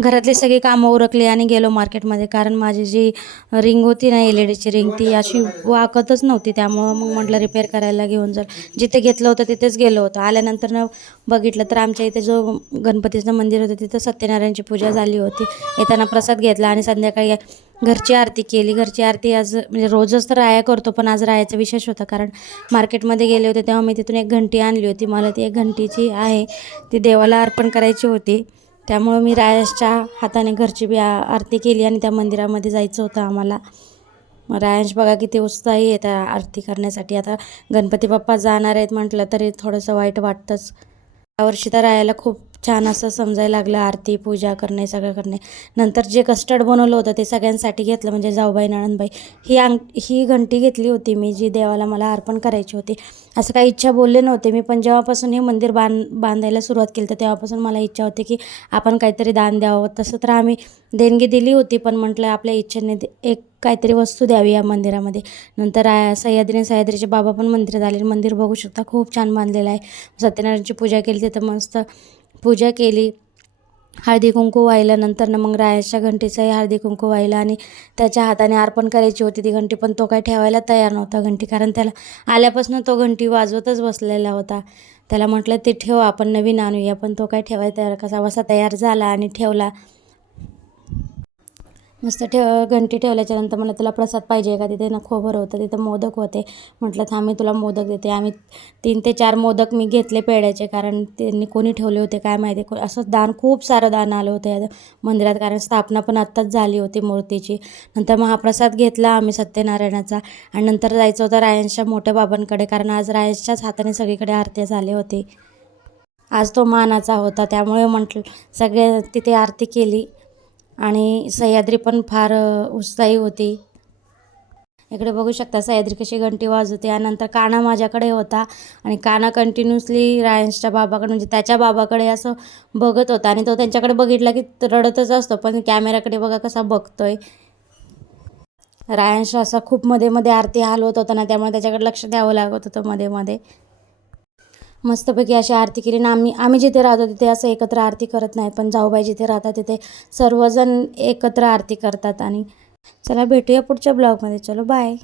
घरातले सगळी कामं उरकली आणि गेलो मार्केटमध्ये. कारण माझी जी रिंग होती ना एल ई डीची रिंग ती अशी वाकतच नव्हती. त्यामुळं मग म्हटलं रिपेअर करायला घेऊन जाईल जिथे घेतलं होतं तिथेच गेलो होतो. आल्यानंतर ना बघितलं तर आमच्या इथे जो गणपतीचं मंदिर होतं तिथं सत्यनारायणची पूजा झाली होती. येताना प्रसाद घेतला आणि संध्याकाळी घरची आरती केली. घरची आरती आज म्हणजे रोजच तर राया करतो पण आज रायाचं विशेष होतं. कारण मार्केटमध्ये गेले होते तेव्हा मी तिथून एक घंटी आणली होती. मला ती एक घंटीची आहे ती देवाला अर्पण करायची होती. त्यामुळं मी रायांशच्या हाताने घरची बी आरती केली आणि त्या मंदिरामध्ये जायचं होतं आम्हाला. मग रायांश बघा किती उत्साही आहे त्या आरती करण्यासाठी. आता गणपती बाप्पा जाणार आहेत म्हटलं तरी थोडंसं वाईट वाटतंच. यावर्षी तर रायाला खूप छान असं समजायला लागलं आरती पूजा करणे सगळं करणे. नंतर जे कस्टर्ड बनवलं होतं ते सगळ्यांसाठी घेतलं म्हणजे जाऊबाई नणंदबाई. ही अंग ही घंटी घेतली होती मी जी देवाला मला अर्पण करायची होती. असं काही इच्छा बोलले नव्हते मी पण जेव्हापासून हे मंदिर बांध बांधायला सुरुवात केली तर तेव्हापासून मला इच्छा होती की आपण काहीतरी दान द्यावं. तसं तर आम्ही देणगी दिली होती पण म्हटलं आपल्या इच्छेने एक काहीतरी वस्तू द्यावी या मंदिरामध्ये. नंतर सह्याद्रीने सह्याद्री सह्याद्रीचे बाबा पण मंदिरात आले. मंदिर बघू शकता खूप छान बांधलेलं आहे. सत्यनारायणची पूजा केली तिथं मस्त पूजा केली. हळदी कुंकू वाहिल्यानंतर ना मग रायाच्या घंटीचंही हळदी कुंकू वाहिलं आणि त्याच्या हाताने अर्पण करायची होती. ती घंटी पण तो काही ठेवायला तयार नव्हता घंटी कारण त्याला आल्यापासून तो घंटी वाजवतच बसलेला होता. त्याला म्हटलं ते ठेव आपण नवीन आणूया. पण तो काय ठेवायला तयार कसा बसा तयार झाला आणि ठेवला. मस्त ठेव घंटी ठेवल्याच्यानंतर मला तुला प्रसाद पाहिजे का? तिथे ना खोबरं होतं तिथं मोदक होते. म्हटलं थांब मी तुला मोदक देते. आम्ही तीन ते चार मोदक मी घेतले पेड्याचे कारण त्यांनी कोणी ठेवले होते काय माहिती. को असं दान खूप सारं दान आलं होतं या मंदिरात कारण स्थापना पण आत्ताच झाली होती मूर्तीची. नंतर महाप्रसाद घेतला आम्ही सत्यनारायणाचा आणि नंतर जायचं होतं रायांच्या मोठ्या बाबांकडे कारण आज रायांच्याच हाताने सगळीकडे आरती झाली होती. आज तो मानाचा होता त्यामुळे म्हटलं सगळे तिथे आरती केली. आणि सह्याद्री पण फार उत्साही होती. इकडे बघू शकता सह्याद्री कशी घंटी वाजवते. यानंतर काना माझ्याकडे होता. आणि काना कंटिन्युअसली रायन्सच्या बाबाकडे म्हणजे त्याच्या बाबाकडे असं बघत होता. आणि तो त्यांच्याकडे बघितला की रडतच असतो. पण कॅमेराकडे बघा कसा बघतोय. रायांश असा खूप मध्ये मध्ये आरती हलवत होता ना त्यामुळे त्याच्याकडे लक्ष द्यावं लागत होतं मध्ये मध्ये. मस्तपैकी अशी आरती केली ना आम्ही आम्ही जिथे राहतो तिथे असं एकत्र आरती करत नाही पण जाऊबाई जिथे राहतात तिथे सर्वजण एकत्र आरती करतात आणि चला भेटूया पुढच्या ब्लॉगमध्ये. चलो बाय